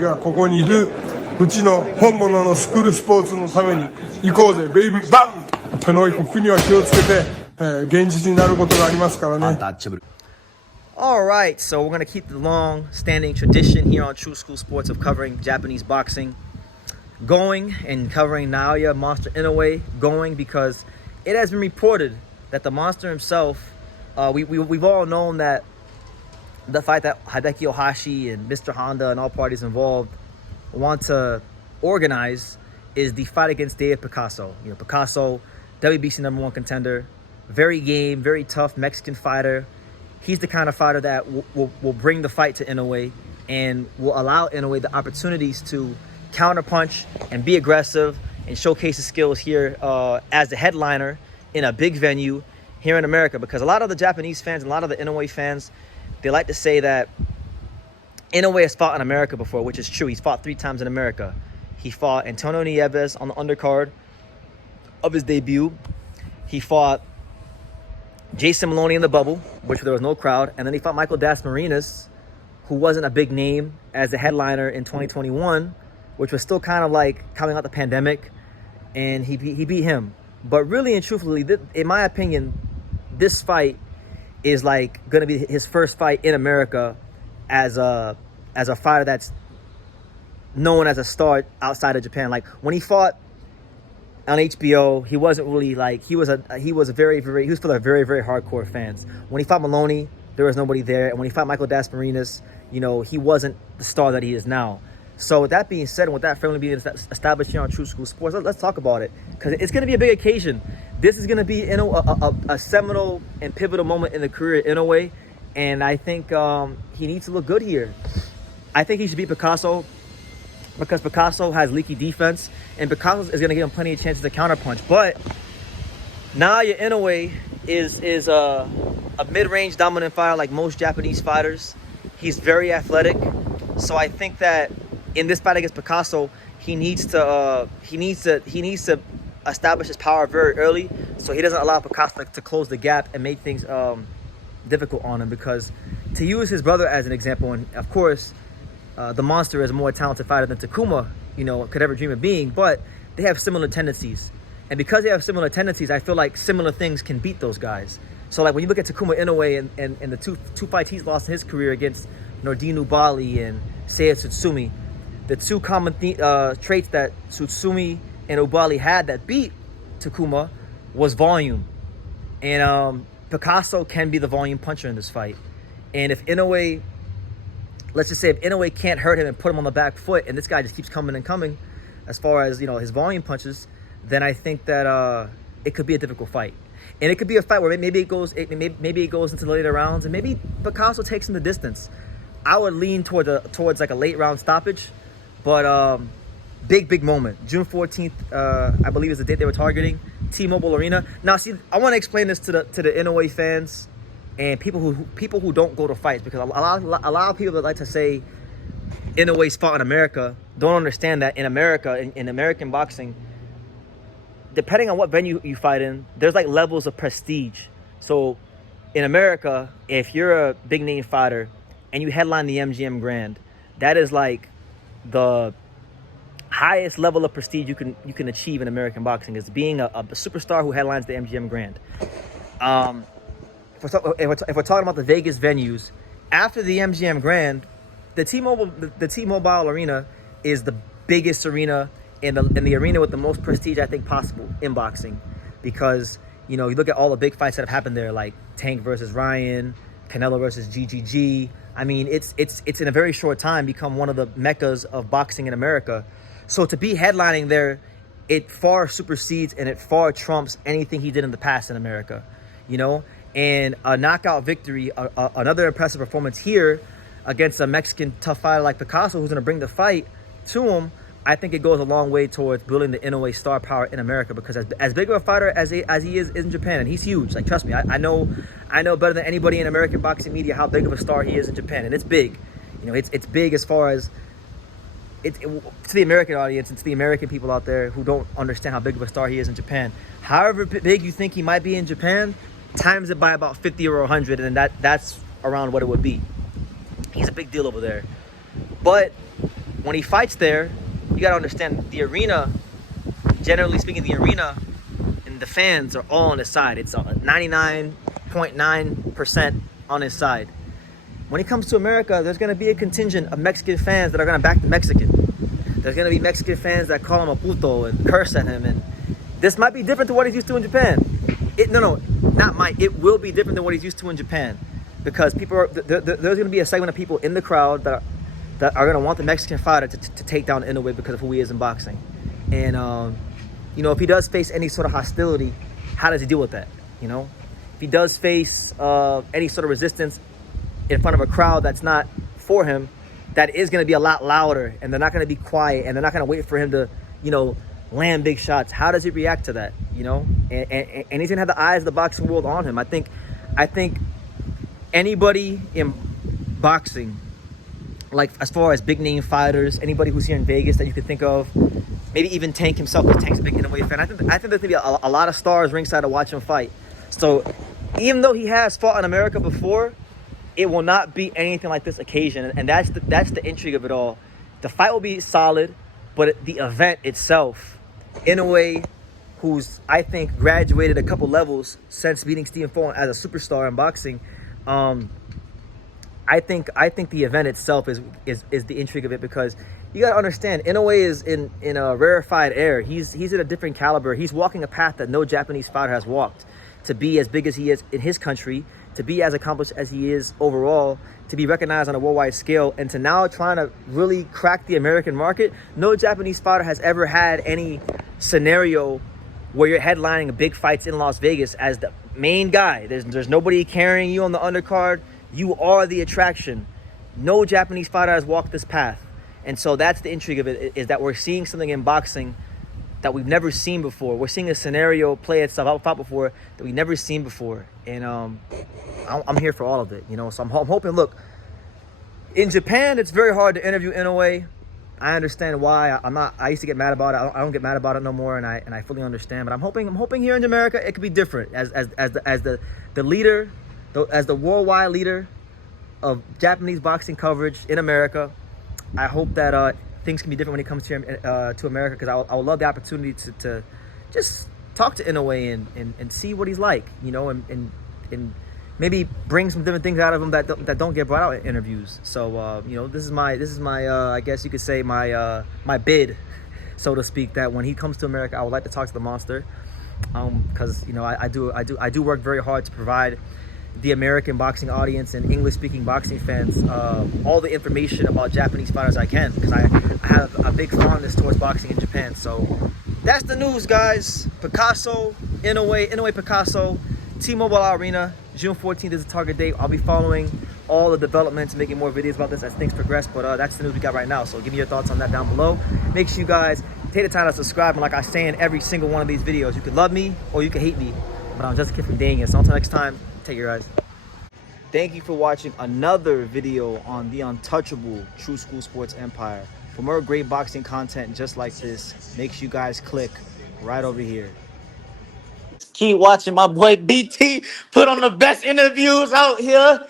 がここにいるうちの本物のスクールスポーツのために行こうぜベイビーバンこの国は気をつけて、現実になることがありますからね。Alright, so we're going to keep the long-standing tradition here on True School Sports of covering Japanese boxing going and covering Naoya Monster Inoue going because it has been reported that the monster himself, we've all known that the fight that Hideki Ohashi and Mr. Honda and all parties involved want to organize is the fight against Dave Picasso. You know, Picasso, WBC #1 contender, very game, very tough Mexican fighter. He's the kind of fighter that will bring the fight to Inoue and will allow Inoue the opportunities to counterpunch and be aggressive and showcase his skills here as the headliner in a big venue here in America. Because a lot of the Japanese fans and a lot of the Inoue fans, they like to say that Inoue has fought in America before, which is true. He's fought 3 times in America. He fought Antonio Nieves on the undercard of his debut. He fought Jason Maloney in the bubble, which there was no crowd. And then he fought Michael Dasmariñas, who wasn't a big name as a headliner in 2021, which was still kind of like coming out the pandemic. And he beat him. But really and truthfully, in my opinion, this fight is like going to be his first fight in America as a fighter that's known as a star outside of Japan. Like when he fought on HBO, he wasn't really like he was for the very very hardcore fans. When he fought Maloney, there was nobody there, and when he fought Michael Dasmariñas, you know, he wasn't the star that he is now. So with that being said, and with that firmly being established here on True School Sports, let's talk about it because it's going to be a big occasion. This is going to be a seminal and pivotal moment in the career in a way, and I think he needs to look good here. I think he should beat Picasso because Picasso has leaky defense, and Picasso is going to give him plenty of chances to counterpunch. But Naoya Inoue is a mid-range dominant fighter like most Japanese fighters. He's very athletic, so I think that in this fight against Picasso, he needs to establish his power very early, so he doesn't allow Picasso to close the gap and make things difficult on him. Because to use his brother as an example, and of course, the monster is a more talented fighter than Takuma, you know, could ever dream of being, but they have similar tendencies, and because they have similar tendencies, I feel like similar things can beat those guys. So like when you look at Takuma Inoue and the two fights he's lost in his career against Nordine Ubali and Seiya Tsutsumi, the two common traits that Tsutsumi and Ubali had that beat Takuma was volume. And Picasso can be the volume puncher in this fight. And if Inoue, let's just say if Inoue can't hurt him and put him on the back foot, and this guy just keeps coming and coming as far as, you know, his volume punches, then I think that it could be a difficult fight. And it could be a fight where maybe it goes into the later rounds, and maybe Picasso takes him the distance. I would lean towards like a late round stoppage. But big moment. June 14th, I believe is the date they were targeting. T-Mobile Arena. Now, see, I want to explain this to the Inoue fans and people who don't go to fights, because a lot of people that like to say Inoue's fought in America don't understand that in America, in American boxing, depending on what venue you fight in, there's like levels of prestige. So in America, if you're a big name fighter and you headline the MGM Grand, that is like the highest level of prestige you can achieve in American boxing, is being a superstar who headlines the MGM Grand. If we're talking about the Vegas venues, after the MGM Grand, the T-Mobile Arena is the biggest arena in the arena with the most prestige I think possible in boxing, because you know, you look at all the big fights that have happened there, like Tank versus Ryan, Canelo versus GGG. I mean, it's in a very short time become one of the meccas of boxing in America. So to be headlining there, it far supersedes and it far trumps anything he did in the past in America, you know? And a knockout victory, another impressive performance here against a Mexican tough fighter like Picasso, who's going to bring the fight to him, I think it goes a long way towards building the Inoue star power in America, because as big of a fighter as he is in Japan, and he's huge, like trust me, I know better than anybody in American boxing media how big of a star he is in Japan, and it's big. You know, it's big as far as to the American audience and to the American people out there who don't understand how big of a star he is in Japan. However big you think he might be in Japan, times it by about 50 or 100, and that's around what it would be. He's a big deal over there. But when he fights there, you gotta understand the arena. Generally speaking, the arena and the fans are all on his side. It's 99.9% on his side. When he comes to America, there's gonna be a contingent of Mexican fans that are gonna back the Mexican. There's gonna be Mexican fans that call him a puto and curse at him, and this might be different to what he's used to in Japan. It will be different than what he's used to in Japan, because there's gonna be a segment of people in the crowd that are gonna want the Mexican fighter to take down Inoue because of who he is in boxing. And if he does face any sort of hostility, how does he deal with that? If he does face any sort of resistance in front of a crowd that's not for him, that is going to be a lot louder, and they're not going to be quiet, and they're not going to wait for him to, land big shots. How does he react to that? And he's going to have the eyes of the boxing world on him. I think anybody in boxing, like as far as big name fighters, anybody who's here in Vegas that you could think of, maybe even Tank himself, because Tank's a big Inoue fan. I think there's going to be a lot of stars ringside to watch him fight. So even though he has fought in America before, it will not be anything like this occasion, and that's the intrigue of it all. The fight will be solid, but the event itself, Inoue, who's I think graduated a couple levels since beating Stephen Fulton as a superstar in boxing, I think the event itself is the intrigue of it, because you got to understand, Inoue is in a rarefied air. He's at a different caliber. He's walking a path that no Japanese fighter has walked. To be as big as he is in his country, to be as accomplished as he is overall, to be recognized on a worldwide scale, and to now trying to really crack the American market. No Japanese fighter has ever had any scenario where you're headlining big fights in Las Vegas as the main guy. There's nobody carrying you on the undercard. You are the attraction. No Japanese fighter has walked this path. And so that's the intrigue of it, is that we're seeing something in boxing that we've never seen before. We're seeing a scenario play itself out before that we've never seen before. And I'm here for all of it, So I'm hoping, look, in Japan, it's very hard to interview Inoue. I understand why. I used to get mad about it. I don't get mad about it no more, and I fully understand. But I'm hoping here in America it could be different. As the leader, as the worldwide leader of Japanese boxing coverage in America, I hope that things can be different when it comes to America, because I would love the opportunity to just talk to Inoue and see what he's like, and maybe bring some different things out of him that don't get brought out in interviews. So this is my I guess you could say my bid, so to speak, that when he comes to America, I would like to talk to the monster, because I do work very hard to provide the American boxing audience and English-speaking boxing fans all the information about Japanese fighters I can, because I have a big fondness towards boxing in Japan. So that's the news, guys. Picasso, Inoue Picasso, T-Mobile Arena, June 14th is the target date. I'll be following all the developments and making more videos about this as things progress, but that's the news we got right now. So give me your thoughts on that down below. Make sure you guys take the time to subscribe, and like I say in every single one of these videos, you can love me or you can hate me, but I'm just a kid from Daniel. So until next time, take care, guys. Thank you for watching another video on the untouchable True School Sports Empire. For more great boxing content just like this, make sure you guys click right over here. Keep watching my boy BT put on the best interviews out here.